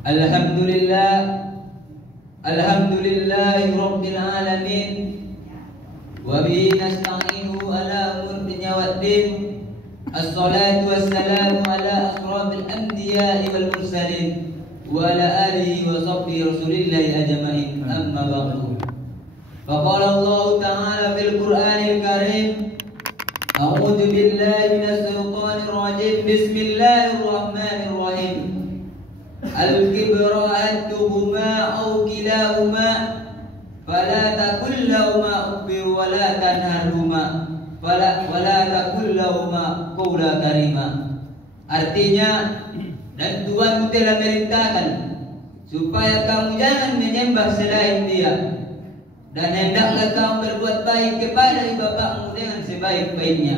Alhamdulillah, alhamdulillahi rabbil alamin. Wa bihi nasta'inu ala umuri dunya waddin. Assalatu wassalamu ala asrafil anbiya'i wal mursalin wa ala alihi wa sahbihi rasulillahi ajma'in. Amma ba'du. Faqala Allah ta'ala fil Qur'anil Karim, a'udzu billahi minasy syaithanir rajim. Bismillahirrahmanirrahim. Al-kibru ahaduhuma aw kilahuma fala taqul lahumā uffin wa la tanharhumā wala taqul lahumā qawlan karīmā. Artinya, dan Tuhan telah merintahkan supaya kamu jangan menyembah selain Dia, dan hendaklah kamu berbuat baik kepada bapakmu dengan sebaik-baiknya.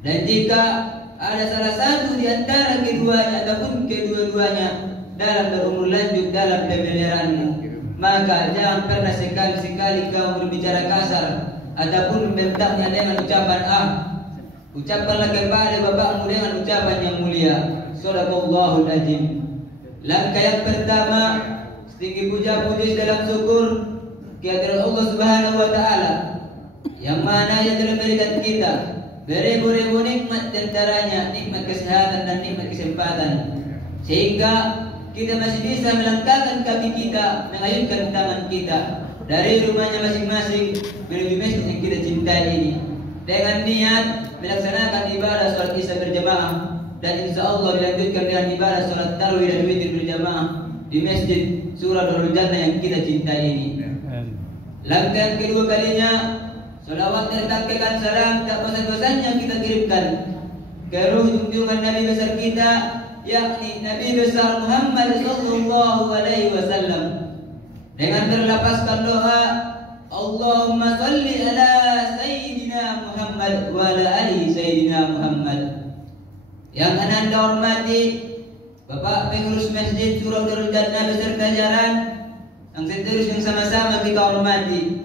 Dan jika ada salah satu di antara keduanya ataupun kedua-duanya dalam berumur lanjut dalam pemeliharaanmu, maka jangan pernah sekali-sekali kau berbicara kasar ataupun membentaknya dengan ucapan ucapkanlah kepada bapakmu dengan ucapan yang mulia. Shadaqallahul azim. Langkah yang pertama, setinggi puja-puji dalam syukur kehadirat Allah Subhanahu wa taala yang mana yang telah memberikan kita beribu-ribu nikmat, diantaranya nikmat kesehatan dan nikmat kesempatan, sehingga kita masih bisa melangkahkan kaki kita, mengayunkan tangan kita dari rumahnya masing-masing menuju masjid yang kita cintai ini dengan niat melaksanakan ibadah sholat isya berjamaah, dan insya Allah dilanjutkan dengan ibadah sholat tarawih dan witir berjamaah di masjid Surah Darul Jannah yang kita cintai ini. Langkah yang kedua kalinya, salawat dan takkan salam tak bosan-bosannya kita kirimkan ke ruh junjungan Nabi besar kita, yakni Nabi besar Muhammad sallallahu alaihi wasallam, dengan berlapaskan doa Allahumma salli ala Sayyidina Muhammad wa ala ali Sayyidina Muhammad. Yang ananda hormati Bapak Pengurus Masjid Surah Darul Jannah beserta jajaran yang seterusnya yang sama-sama kita hormati,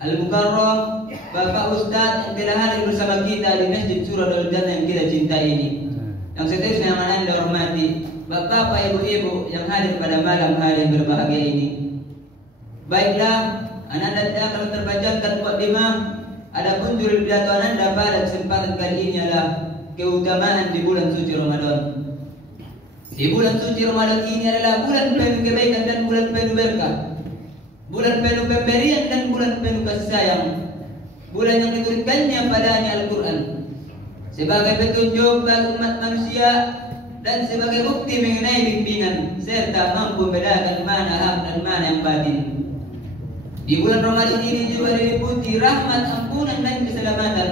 Al-Mukarram Bapak Ustadz yang telah hadir bersama kita di Masjid Surah Darul Jannah yang kita cintai ini. Yang seterusnya yang anda hormati Bapak, Ibu-ibu yang hadir pada malam hari yang berbahagia ini. Baiklah, ananda akan terbacakan mukadimah. Adapun judul pidato ananda pada kesempatan kali ini adalah keutamaan di bulan suci Ramadan. Di bulan suci Ramadan ini adalah bulan penuh kebaikan dan bulan penuh berkah, bulan penuh pemberian dan bulan penuh kasih sayang, bulan yang diturunkannya padanya Al-Quran sebagai petunjuk bagi umat manusia dan sebagai bukti mengenai bimbingan serta mampu membedakan mana hak dan mana yang batin. Di bulan Ramadan ini juga diliputi rahmat, ampunan dan keselamatan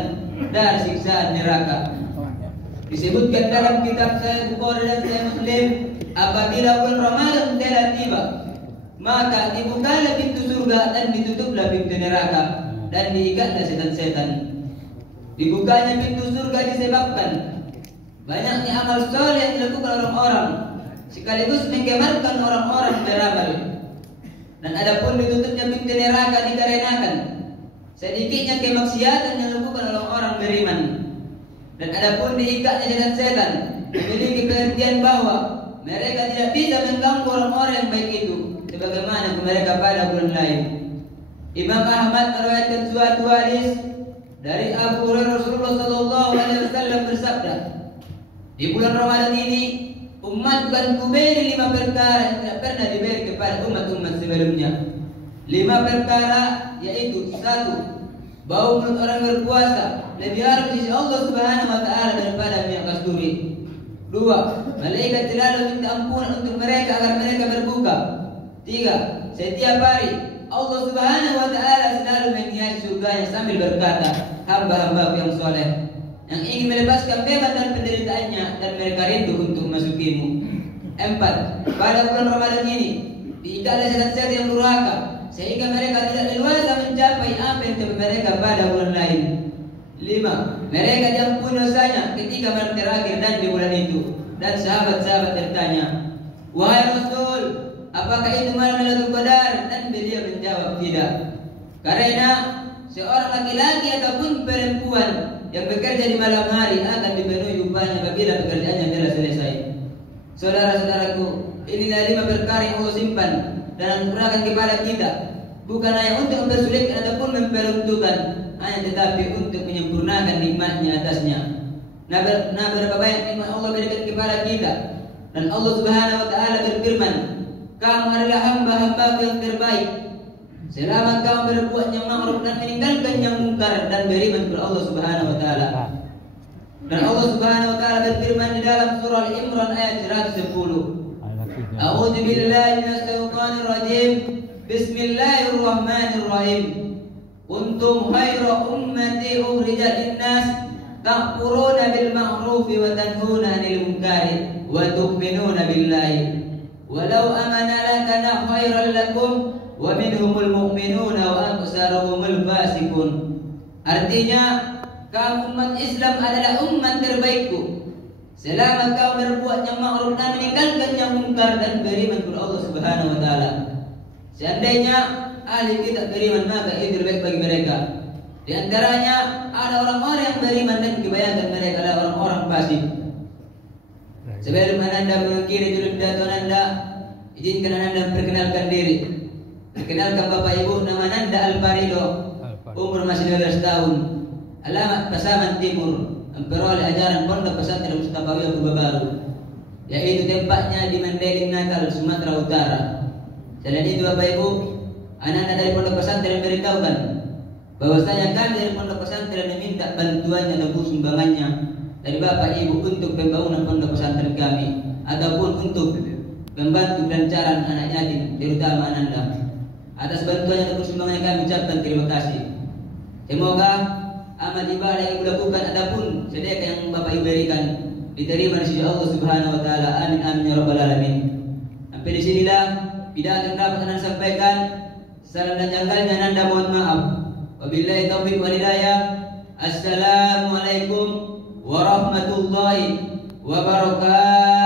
dari siksaan neraka. Disebutkan dalam kitab Sahih Bukhari dan Sahih Muslim, apabila bulan Ramadan telah tiba, maka dibukalah pintu surga dan ditutuplah pintu neraka dan diikatlah setan-setan. Dibukanya pintu surga disebabkan banyaknya amal soleh yang dilakukan orang-orang, sekaligus menggemarkan orang-orang beramal. Dan adapun ditutupnya pintu neraka dikarenakan sedikitnya kemaksiatan yang dilakukan orang-orang beriman. Dan adapun diikatnya setan-setan memiliki pengertian bahwa mereka tidak bisa mengganggu orang-orang yang baik itu sebagaimana mereka pada bulan lain. Imam Ahmad meriwayatkan suatu hadis dari Abu Hurairah, Rasulullah sallallahu alaihi wasallam bersabda, di bulan Ramadan ini umat akan kuberi 5 perkara yang tidak pernah diberi kepada umat-umat sebelumnya. 5 perkara yaitu: 1. Bau mulut orang berpuasa lebih harum di sisi Allah Subhanahu wa taala daripada minyak kasturi. 2. Malaikat selalu minta ampunan untuk mereka agar mereka berbuka. 3. Setiap hari Allah Subhanahu wa taala selalu menghiasi surganya sambil berkata, hamba-hambaku yang soleh yang ingin melepaskan beban dan penderitaannya dan mereka rindu untuk masukimu. 4. Pada bulan Ramadan ini diikatlah setan-setan yang durhaka sehingga mereka tidak leluasa mencapai apa yang telah mereka pada bulan lain. 5. Mereka diampuni dosanya ketika malam terakhir dan di bulan itu. Dan sahabat-sahabat bertanya, wahai Rasul, apakah itu malam Lailatul Qadar? Dan beliau menjawab, tidak. Karena seorang laki-laki ataupun perempuan yang bekerja di malam hari akan dipenuhi upahnya apabila pekerjaannya telah selesai. Saudara-saudaraku, inilah 5 perkara yang Allah simpan dan kurangkan kepada kita, bukan hanya untuk mempersulitkan ataupun memperuntukkan, hanya tetapi untuk menyempurnakan nikmatnya atasnya. Nah berapa banyak nikmat Allah berikan kepada kita. Dan Allah Subhanahu wa taala berfirman, "Kamu adalah hamba-hambaku yang terbaik selama kamu berbuat yang ma'ruf dan meninggalkan yang mungkar dan beriman kepada Allah Subhanahu wa taala." Dan Allah Subhanahu wa taala berfirman di dalam surah Al-Imran ayat 110, "A'udzu billahi minasy syaithanir rajim. Bismillahirrahmanirrahim. Kuntum khaira ummati ukhrijat lin-nas ta'muruna bil ma'rufi wa tanhuna 'anil munkari wa tu'minuna billahi. Walau amana lakana khairan lakum wa minhumul mu'minuna wa aktsaruhumul fasiqun." Artinya, kamu umat Islam adalah umat terbaikku selama kau berbuat yang ma'ruf dan meninggalkan yang munkar dan beriman kepada Allah Subhanahu wa taala. Seandainya ahli kitab beriman, maka itu lebih baik bagi mereka. Di antaranya ada orang-orang yang beriman dan kebanyakan mereka adalah orang-orang fasik. Sebelum Anda mengakhiri judul pidato Anda, izinkan Anda memperkenalkan diri. Perkenalkan Bapak Ibu, nama Nanda Alfarido, umur masih 12 tahun, alamat Pasaman Timur, memperoleh ajaran Pondok Pesantren Mustafawiyah Buba Baru, yaitu tempatnya di Mandailing, Natal, Sumatera Utara. Selain itu Bapak Ibu, anak-anak dari Pondok Pesantren beritahukan bahwasanya kami dari Pondok Pesantren meminta bantuannya ataupun sumbangannya dari Bapak Ibu untuk pembangunan Pondok Pesantren kami ataupun untuk membantu kelancaran anak yatim, terutama Anda. Atas bantuannya ataupun sumbangannya kami ucapkan terima kasih. Semoga amal ibadah yang dilakukan ataupun sedekah yang Bapak Ibu berikan diterima di sisi Allah Subhanahu wa taala. Amin amin ya rabbal alamin. Sampai di sinilah pidato yang dapat Anda sampaikan. Salah dan janggalnya Anda mohon maaf. Wabillahi taufiq wal hidayah. Assalamualaikum warahmatullahi wabarakatuh.